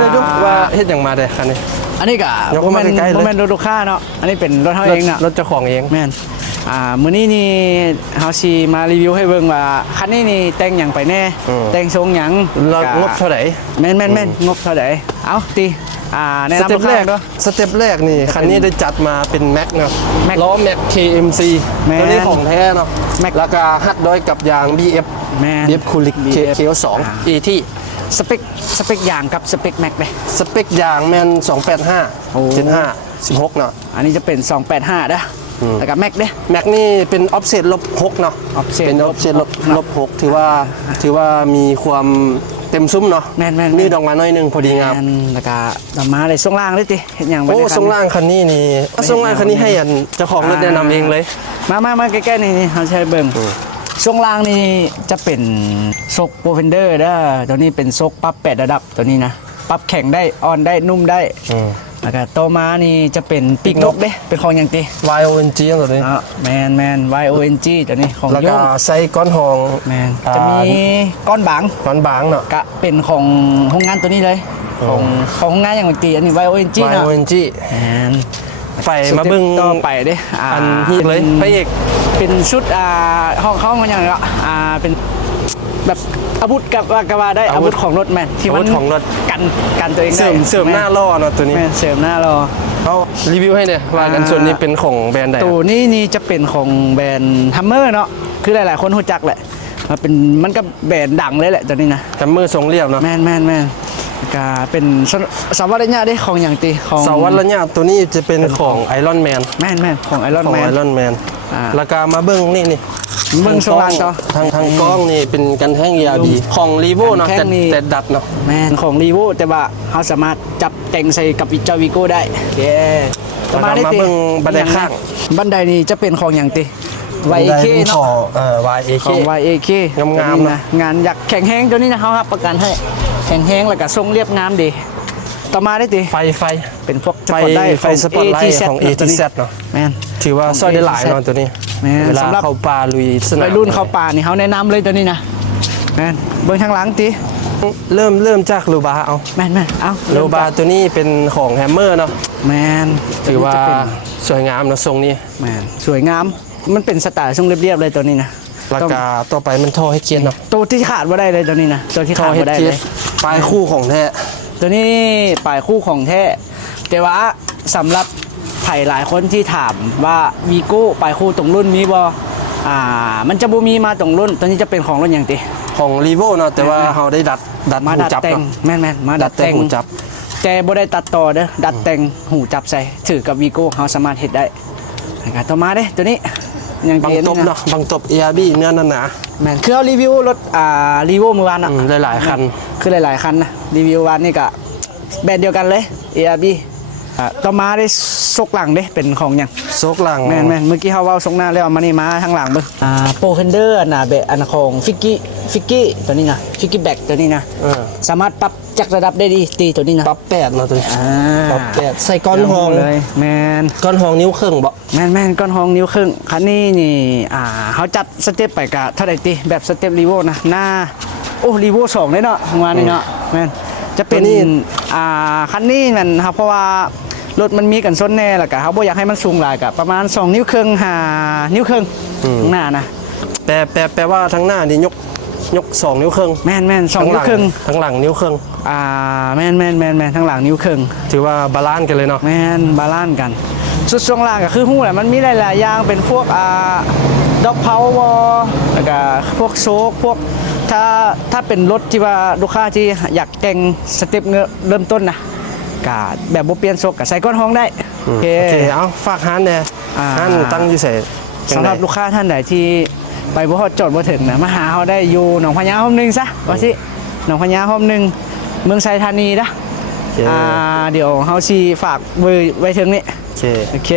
เลยดูว่าเฮ็ดอย่างมาได้คันนี้อันนี้ก็โมเมนต์รถลูกค้าเนาะอันนี้เป็นรถเขาเองเนาะรถเจ้าของเองแม่นมื้อนี้นี่เฮาสิมารีวิวให้เบิ่งว่าคันนี้นี่แต่งหยังไปแน่แต่งทรงหยังงบเท่าไหร่แม่นงบเท่าไหร่เอาติแนะนำลูกค้าเนาะสเต็ปแรกนี่คันนี้ได้จัดมาเป็นแม็กเนาะล้อแม็ก KMC ตัวนี้ของแท้เนาะราคาฮัดด้วยกับยาง BF คูลิก KO2 AT สเปคยางกับสเปคแม็กเลยสเปคยางแมน285 75 16เนาะอันนี้จะเป็น285นะแล้วก็แม็กเด้แม็กนี่เป็นออฟเซต-6เนาะเป็นออฟเซต-6ถือว่ามีความเต็มซุ้มเนาะมีดอกมาหน่อยนึงพอดีงามแล้วก็ดอกมาเลยช่วงล่างเลยติเห็นอย่างโอ้ช่วงล่างคันนี้นี่ช่วงล่างคันนี้ให้เจ้าของรถแนะนำเองเลยมาใกล้ๆนี่เขาใช้เบิ่งช่วงล่างนี่จะเป็นซกโปรเฟนเดอร์เด้อตัวนี้เป็นซกปรับ8ระดับตัวนี้นะปรับแข็งได้อ่อนได้นุ่มได้แล้วก็ตัวม้านี่จะเป็นปีกนกเด้เป็นของอย่างตี YONG ตัวนี้แมน YONG ตัวนี้ของแล้วก็ใส่ก้อนหองแมนจะมีก้อนบางเนาะก็เป็นของโรงงานตัวนี้เลยของโรงงานอย่างตีอันนี้ YONG เนาะ YONG แมนไปมาเบิ่งต่อไปเด้อันฮีทเลยไปอีกเป็นชุดห้องเขาอย่างเนาะเป็นแบบอาวุธกับว่าได้อาวุธของรถแมนที่มันของรถกันตัวเองได้เสริมหน้าล้อเนาะตัวนี้เสริมหน้าล้อเขารีวิวให้เนี่ยว่ากันส่วนนี้เป็นของแบรนด์ใดตัวนี้จะเป็นของแบรนด์ฮัมเมอร์เนาะคือหลายๆคนรู้จักแหละมันก็แบรนด์ดังเลยแหละตัวนี้นะฮัมเมอร์ทรงเรียบเนาะแมนก็เป็นสวัสดิ์ญาได้ของอย่างตีของสวัสดิ์ญาตัวนี้จะเป็นของไอรอนแมนแมนของไอรอนแมนแล้วก็มาเบิ้งนี่เบิ้งช่วงล่างต่อทางกล้องนี่เป็นกันแท่ง ERB ของรีโวเนาะแต่ดัดเนาะแมนของรีโวแต่ว่าเขาสามารถจับแต่งใส่กับวิจาวิโก้ได้มาเบิ้งบันไดข้างบันไดนี่จะเป็นของอย่างตีYAK เนาะของ YAK งามนะงานอยากแข็งแห้งตัวนี้นะเขาครับประกันให้แข็งแห้งแล้วก็ทรงเรียบงามดีต่อมาได้ตีไฟเป็นพวกไฟสปอตไลท์ของ ATZ เนาะแมนถือว่าซอยได้หลายเนาะตัวนี้เวลาเข้าป่าลุยสนามวัยรุ่นเข้าป่านี่เขาแนะนำเลยตัวนี้นะแมนเบิ้งทางหลังตีเริ่มจากโลบาเอาแมนเอาโลบาตัวนี้เป็นของแฮมเมอร์เนาะแมนถือว่าสวยงามนะทรงนี้แมนสวยงามมันเป็นสไตล์ทรงเรียบๆเลยตัวนี้นะราคาต่อไปมันท่อให้เกียร์เนาะตัวที่ขาดว่าได้เลยตัวนี้นะตัวที่ขาดว่าได้เลยปลายคู่ของแท้ตัวนี้ปลายคู่ของแท้แต่ว่าสำหรับไผ่หลายคนที่ถามว่าวีโก้ปลายคู่ตรงรุ่นมีบ่มันจะบ่มีมาตรงรุ่นตัวนี้จะเป็นของรุ่นอย่างตีของรีโวเนาะแต่ว่าเขาได้ดัดมาดัดแต่งแม่นมาดัดแต่งหูจับแต่บ่ได้ตัดต่อเด้อดัดแต่งหูจับใส่ถือกับวีโก้เขาสามารถเฮ็ดได้ต่อมาเด้ตัวนี้บางตบเนาะบางตบ ERB เนื้อหนาแม่นคือเอารีวิวรถรีโวเมื่อวานอ่ะหลายคันคือหลายคันนะรีวิววันนี่ก็แบรนด์เดียวกันเลย ERB ต่อมาได้ซกหลังเด้เป็นของอย่างซกหลังแม่นเมื่อกี้เขาว่าซกหน้าแล้วมานี่มาทางหลังเบิ่งโปรเฟนเดอร์แบบอันของฟิกกี้ตัวนี้นะฟิกกี้แบ็กตัวนี้นะสามารถปรับจักระดับได้ดีตีตัวนี้นะปรับ8เนาะตัวนี้ปรับ8ใส่ก้อนหองเลยแมนก้อนหองนิ้วครึ่งบ่แมนก้อนหองนิ้วครึ่งคันนี้นี่เขาจัดสเต็ปไปกะเท่าไหร่ตีแบบสเต็ปรีโวนะหน้าโอ้รีโว2เลยเนาะงานนี้เนาะแมนจะเป็นคันนี้มันครับเพราะว่ารถมันมีกันส้นแน่แหละกะเขาบอกอยากให้มันสูงหลายกะประมาณ2 นิ้วครึ่ง5 นิ้วครึ่งข้างหน้านะแปลว่าทั้งหน้านี่ยก2 นิ้วครึ่งแม่น2 นิ้วครึ่งทั้งหลังนิ้วครึ่งแม่นทั้งหลังนิ้วครึ่งถือว่าบาลานซ์กันเลยเนาะแม่นบาลานซ์กันสุดช่วงล่างก็คือหู้แหละมันมีหลายๆอย่างเป็นพวกดอกเพาว์แล้วก็พวกโซกพวกถ้าเป็นรถที่ว่าลูกค้าที่อยากแต่งสเต็ปเริ่มต้นนะกาแบบบ่เปลี่ยนโซกกับใส่ก้อนห้องได้โอเคเอาฝากฮันเนี่ยฮันตั้งอยู่เสร็จสำหรับลูกค้าท่านไหนที่ไปบ่ฮอดจอดบ่ถึงนะมาหาเขาได้อยู่หนองพญาห้อมนึงซะว่าสิหนองพญาห้อมนึงเมืองไซธานีนะเดี๋ยวเฮาสิฝากเบอร์ไว้ถึงนี่โอเค